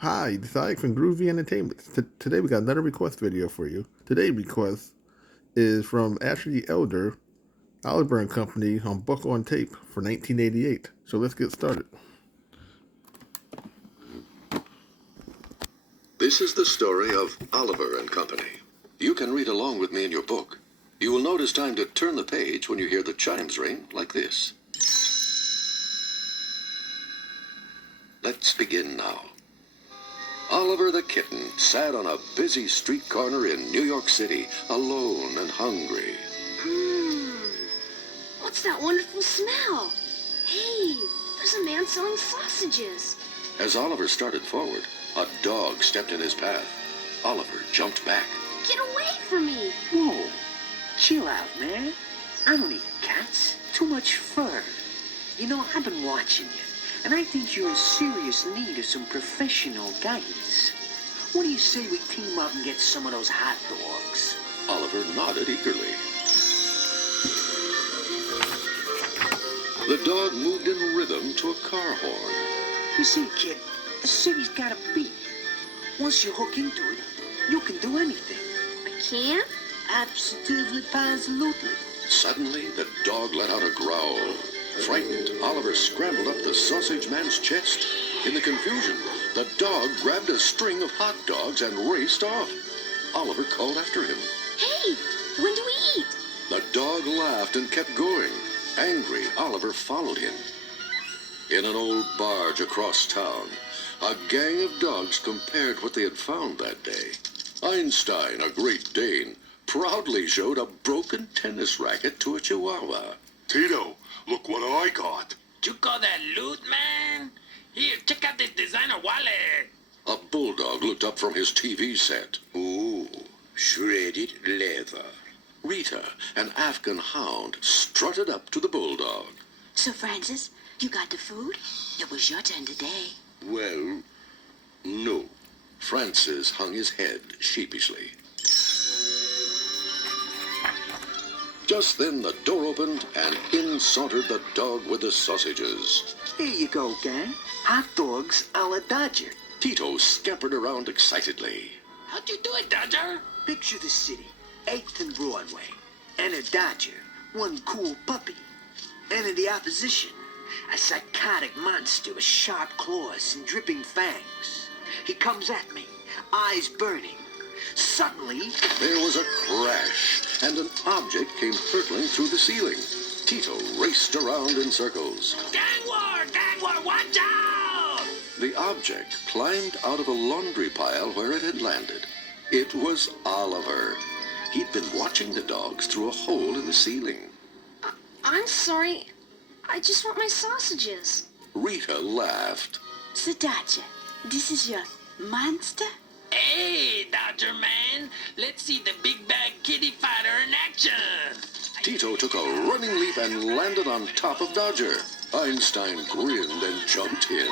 Hi, this is Sykes from Groovy Entertainment. Today we got another request video for you. Today's request is from Ashley Elder, Oliver and Company on Buck on Tape for 1988. So let's get started. This is the story of Oliver and Company. You can read along with me in your book. You will notice time to turn the page when you hear the chimes ring like this. Let's begin now. Oliver the kitten sat on a busy street corner in New York City, alone and hungry. What's that wonderful smell? Hey, there's a man selling sausages. As Oliver started forward, a dog stepped in his path. Oliver jumped back. Get away from me! Whoa, chill out, man. I don't eat cats. Too much fur. You know, I've been watching you, and I think you're in serious need of some professional guidance. What do you say we team up and get some of those hot dogs? Oliver nodded eagerly. The dog moved in rhythm to a car horn. You see, kid, the city's got a beat. Once you hook into it, you can do anything. I can't? Absolutely, positively. Suddenly, the dog let out a growl. Frightened, Oliver scrambled up the sausage man's chest. In the confusion, the dog grabbed a string of hot dogs and raced off. Oliver called after him. Hey, when do we eat? The dog laughed and kept going. Angry, Oliver followed him. In an old barge across town, a gang of dogs compared what they had found that day. Einstein, a Great Dane, proudly showed a broken tennis racket to a Chihuahua. Tito, look what I got. You call that loot, man? Here, check out this designer wallet. A bulldog looked up from his TV set. Ooh, shredded leather. Rita, an Afghan hound, strutted up to the bulldog. So, Francis, you got the food? It was your turn today. Well, no. Francis hung his head sheepishly. Just then the door opened and in sauntered the dog with the sausages. Here you go, gang. Hot dogs a la Dodger. Tito scampered around excitedly. How'd you do it, Dodger? Picture the city, 8th and Broadway, and a Dodger, one cool puppy. And in the opposition, a psychotic monster with sharp claws and dripping fangs. He comes at me, eyes burning. Suddenly, There was a crash, and an object came hurtling through the ceiling. Tito raced around in circles. Gang war, watch out! The object climbed out of a laundry pile where it had landed. It was Oliver. He'd been watching the dogs through a hole in the ceiling. I'm sorry. I just want my sausages. Rita laughed. So, Dodger, this is your monster? Hey, Dodger man, let's see the big bad kitty fighter in action. Tito took a running leap and landed on top of Dodger. Einstein grinned and jumped in.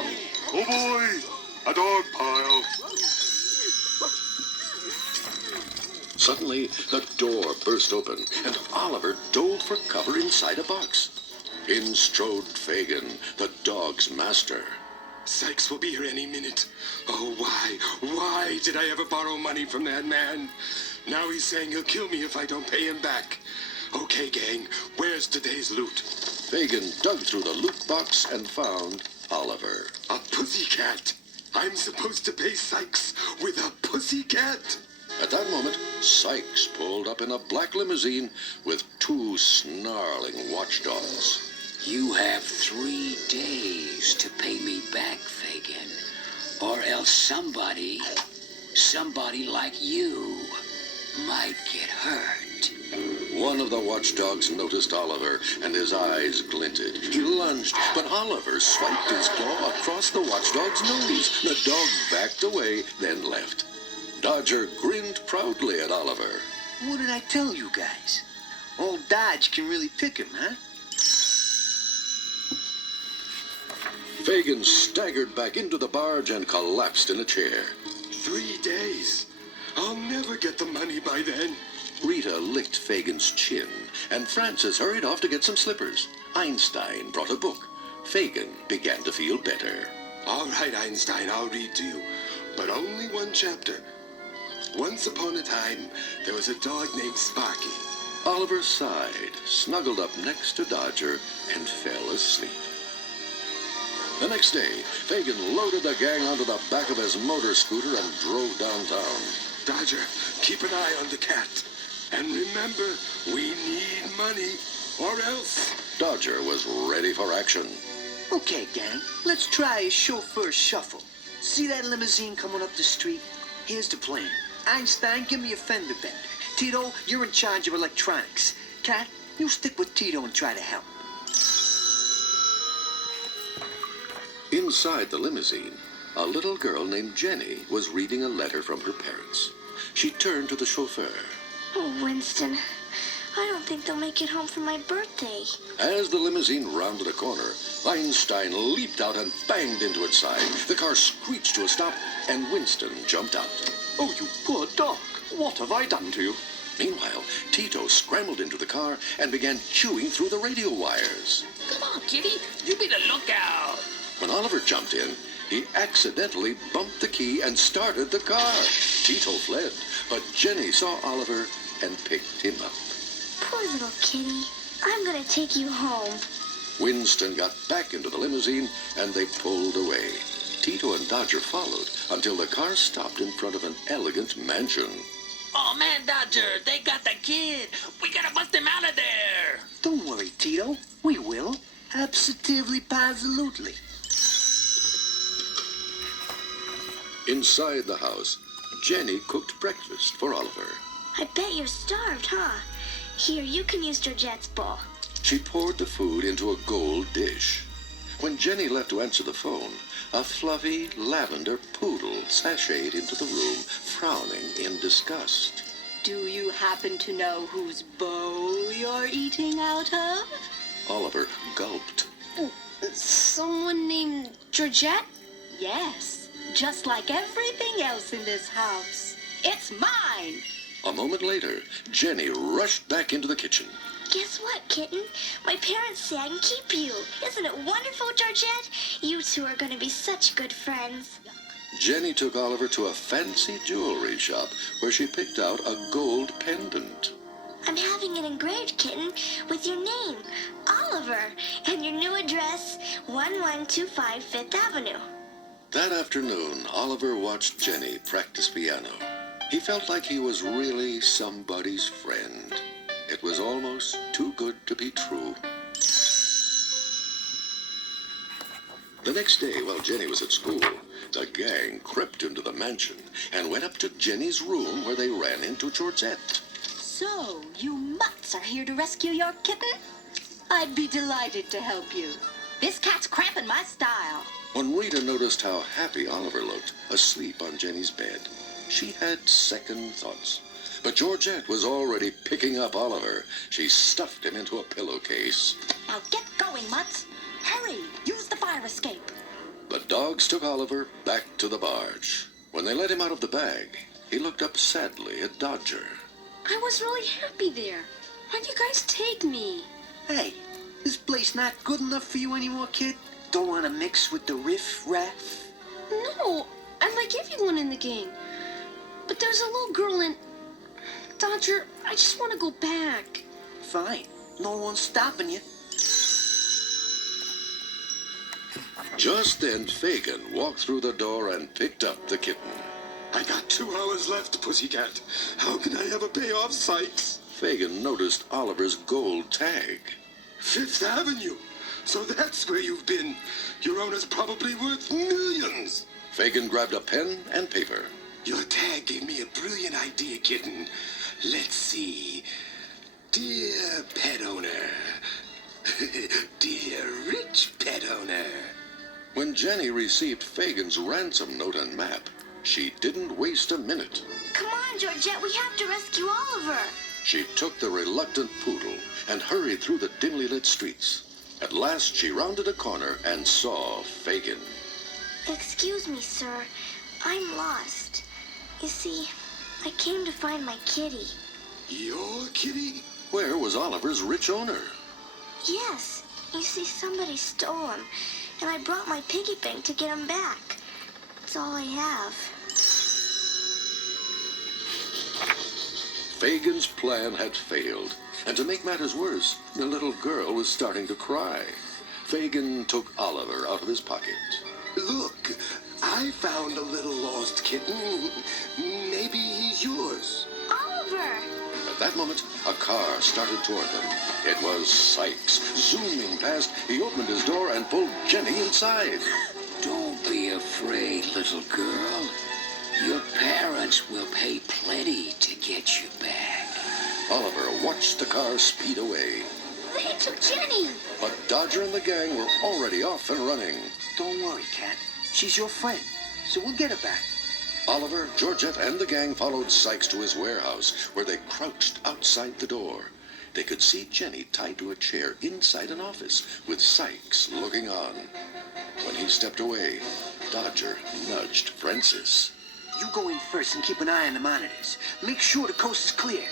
Oh boy, a dog pile. Suddenly, the door burst open, and Oliver dove for cover inside a box. In strode Fagin, the dog's master. Sykes will be here any minute. Oh, why did I ever borrow money from that man? Now he's saying he'll kill me if I don't pay him back. Okay, gang, where's today's loot? Fagin dug through the loot box and found Oliver. A pussycat. I'm supposed to pay Sykes with a pussycat? At that moment, Sykes pulled up in a black limousine with two snarling watchdogs. You have 3 days to pay me back, Fagin. Or else somebody like you, might get hurt. One of the watchdogs noticed Oliver, and his eyes glinted. He lunged, but Oliver swiped his claw across the watchdog's nose. The dog backed away, then left. Dodger grinned proudly at Oliver. what did I tell you guys? Old Dodge can really pick him, huh? Fagin staggered back into the barge and collapsed in a chair. 3 days. I'll never get the money by then. Rita licked Fagin's chin, and Francis hurried off to get some slippers. Einstein brought a book. Fagin began to feel better. All right, Einstein, I'll read to you. but only one chapter. Once upon a time, there was a dog named Sparky. Oliver sighed, snuggled up next to Dodger, and fell asleep. The next day, Fagin loaded the gang onto the back of his motor scooter and drove downtown. Dodger, keep an eye on the cat. And remember, we need money, or else. Dodger was ready for action. Okay, gang, let's try a chauffeur shuffle. See that limousine coming up the street? Here's the plan. Einstein, give me a fender bender. Tito, you're in charge of electronics. Cat, you stick with Tito and try to help. Inside the limousine, a little girl named Jenny was reading a letter from her parents. She turned to the chauffeur. Oh, Winston, I don't think they'll make it home for my birthday. As the limousine rounded a corner, Einstein leaped out and banged into its side. The car screeched to a stop, and Winston jumped out. Oh, you poor dog. What have I done to you? Meanwhile, Tito scrambled into the car and began chewing through the radio wires. Come on, kitty. You be the lookout. When Oliver jumped in, he accidentally bumped the key and started the car. Tito fled, but Jenny saw Oliver and picked him up. Poor little kitty. I'm gonna take you home. Winston got back into the limousine and they pulled away. Tito and Dodger followed until the car stopped in front of an elegant mansion. Oh, man, Dodger, they got the kid. We gotta bust him out of there. Don't worry, Tito. We will. Absolutely, positively. Inside the house, Jenny cooked breakfast for Oliver. I bet you're starved, huh? Here, you can use Georgette's bowl. She poured the food into a gold dish. When Jenny left to answer the phone, a fluffy lavender poodle sashayed into the room, frowning in disgust. Do you happen to know whose bowl you're eating out of? Oliver gulped. Someone named Georgette? Yes, just like everything else in this house. It's mine! A moment later, Jenny rushed back into the kitchen. Guess what, kitten? My parents say I can keep you. Isn't it wonderful, Georgette? You two are going to be such good friends. Jenny took Oliver to a fancy jewelry shop where she picked out a gold pendant. I'm having it engraved, kitten, with your name, Oliver, and your new address, 1125 Fifth Avenue. That afternoon, Oliver watched Jenny practice piano. He felt like he was really somebody's friend. It was almost too good to be true. The next day, while Jenny was at school, the gang crept into the mansion and went up to Jenny's room where they ran into Georgette. So, you mutts are here to rescue your kitten? I'd be delighted to help you. This cat's cramping my style. When Rita noticed how happy Oliver looked, asleep on Jenny's bed, she had second thoughts. But Georgette was already picking up Oliver. She stuffed him into a pillowcase. Now get going, mutts. Hurry, use the fire escape. The dogs took Oliver back to the barge. When they let him out of the bag, he looked up sadly at Dodger. I was really happy there. Why'd you guys take me? Hey, this place not good enough for you anymore, kid? Don't want to mix with the riff-raff? No, I like everyone in the gang. But there's a little girl in... Dodger, I just want to go back. Fine. No one's stopping you. Just then, Fagin walked through the door and picked up the kitten. I got 2 hours left, pussycat. How can I ever pay off Sykes? Fagin noticed Oliver's gold tag. Fifth Avenue. So that's where you've been. Your owner's probably worth millions. Fagin grabbed a pen and paper. Your tag gave me a brilliant idea, kitten. Let's see. Dear pet owner. Dear rich pet owner. When Jenny received Fagin's ransom note and map, she didn't waste a minute. Come on, Georgette, we have to rescue Oliver. She took the reluctant poodle and hurried through the dimly lit streets. At last, she rounded a corner and saw Fagin. Excuse me, sir. I'm lost. You see, I came to find my kitty. Your kitty? Where was Oliver's rich owner? Yes, you see, somebody stole him, and I brought my piggy bank to get him back. That's all I have. Fagin's plan had failed, and to make matters worse, the little girl was starting to cry. Fagin took Oliver out of his pocket. Look, I found a little lost kitten. Maybe he's yours. Oliver! At that moment, a car started toward them. It was Sykes. Zooming past, he opened his door and pulled Jenny inside. Don't be afraid, little girl. Your parents will pay plenty to get you back. Oliver watched the car speed away. They took Jenny! But Dodger and the gang were already off and running. Don't worry, Cat. She's your friend, so we'll get her back. Oliver, Georgette, and the gang followed Sykes to his warehouse, where they crouched outside the door. They could see Jenny tied to a chair inside an office, with Sykes looking on. When he stepped away, Dodger nudged Francis. You go in first and keep an eye on the monitors. Make sure the coast is clear.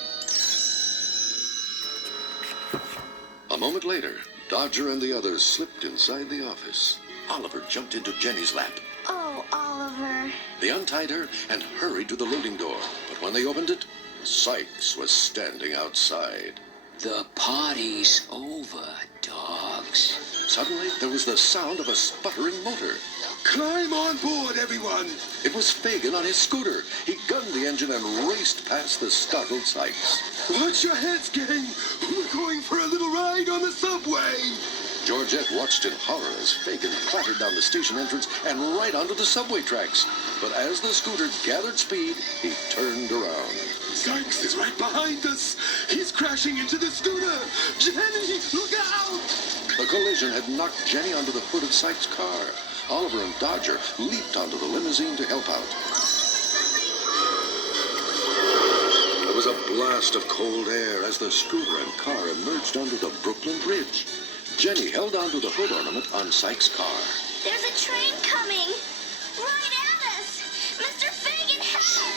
A moment later, Dodger and the others slipped inside the office. Oliver jumped into Jenny's lap. Oh, Oliver. They untied her and hurried to the loading door. But when they opened it, Sykes was standing outside. The party's over, dogs. Suddenly, there was the sound of a sputtering motor. Climb on board, everyone. It was Fagin on his scooter. He gunned the engine and raced past the startled Sykes. Watch your heads, gang. We're going for a little ride on the subway. Georgette watched in horror as Fagin clattered down the station entrance and right onto the subway tracks. But as the scooter gathered speed, he turned around. Sykes is right behind us. He's crashing into the scooter. Jenny, look out! The collision had knocked Jenny onto the hood of Sykes' car. Oliver and Dodger leaped onto the limousine to help out. There was a blast of cold air as the scooter and car emerged onto the Brooklyn Bridge. Jenny held onto the hood ornament on Sykes' car. There's a train coming! Right at us! Mr. Fagin, help!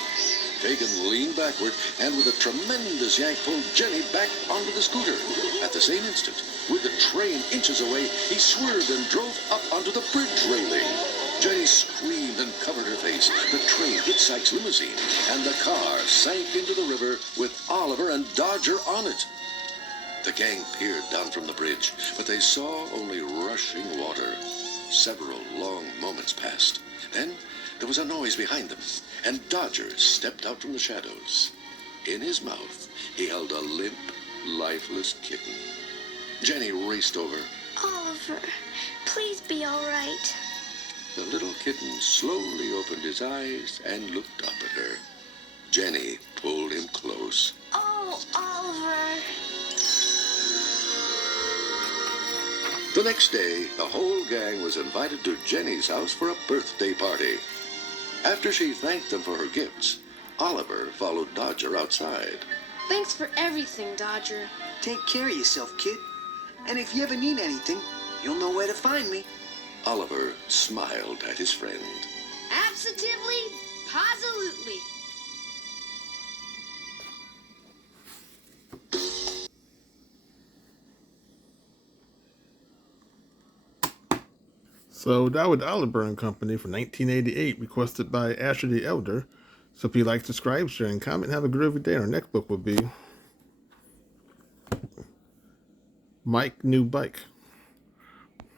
Fagin leaned backward and with a tremendous yank pulled Jenny back onto the scooter. At the same instant, with the train inches away, he swerved and drove up onto the bridge railing. Jenny screamed and covered her face. The train hit Sykes' limousine, and the car sank into the river with Oliver and Dodger on it. The gang peered down from the bridge, but they saw only rushing water. Several long moments passed. Then there was a noise behind them, and Dodger stepped out from the shadows. In his mouth, he held a limp, lifeless kitten. Jenny raced over. Oliver, please be all right. The little kitten slowly opened his eyes and looked up at her. Jenny pulled him close. Oh, Oliver. The next day, the whole gang was invited to Jenny's house for a birthday party. After she thanked them for her gifts, Oliver followed Dodger outside. Thanks for everything, Dodger. Take care of yourself, kid. And if you ever need anything, you'll know where to find me. Oliver smiled at his friend. Absolutely, positively. So that was Oliver and Company from 1988, requested by Asher the Elder. So if you like, subscribe, share, and comment, have a groovy day. Our next book will be Mike New Bike.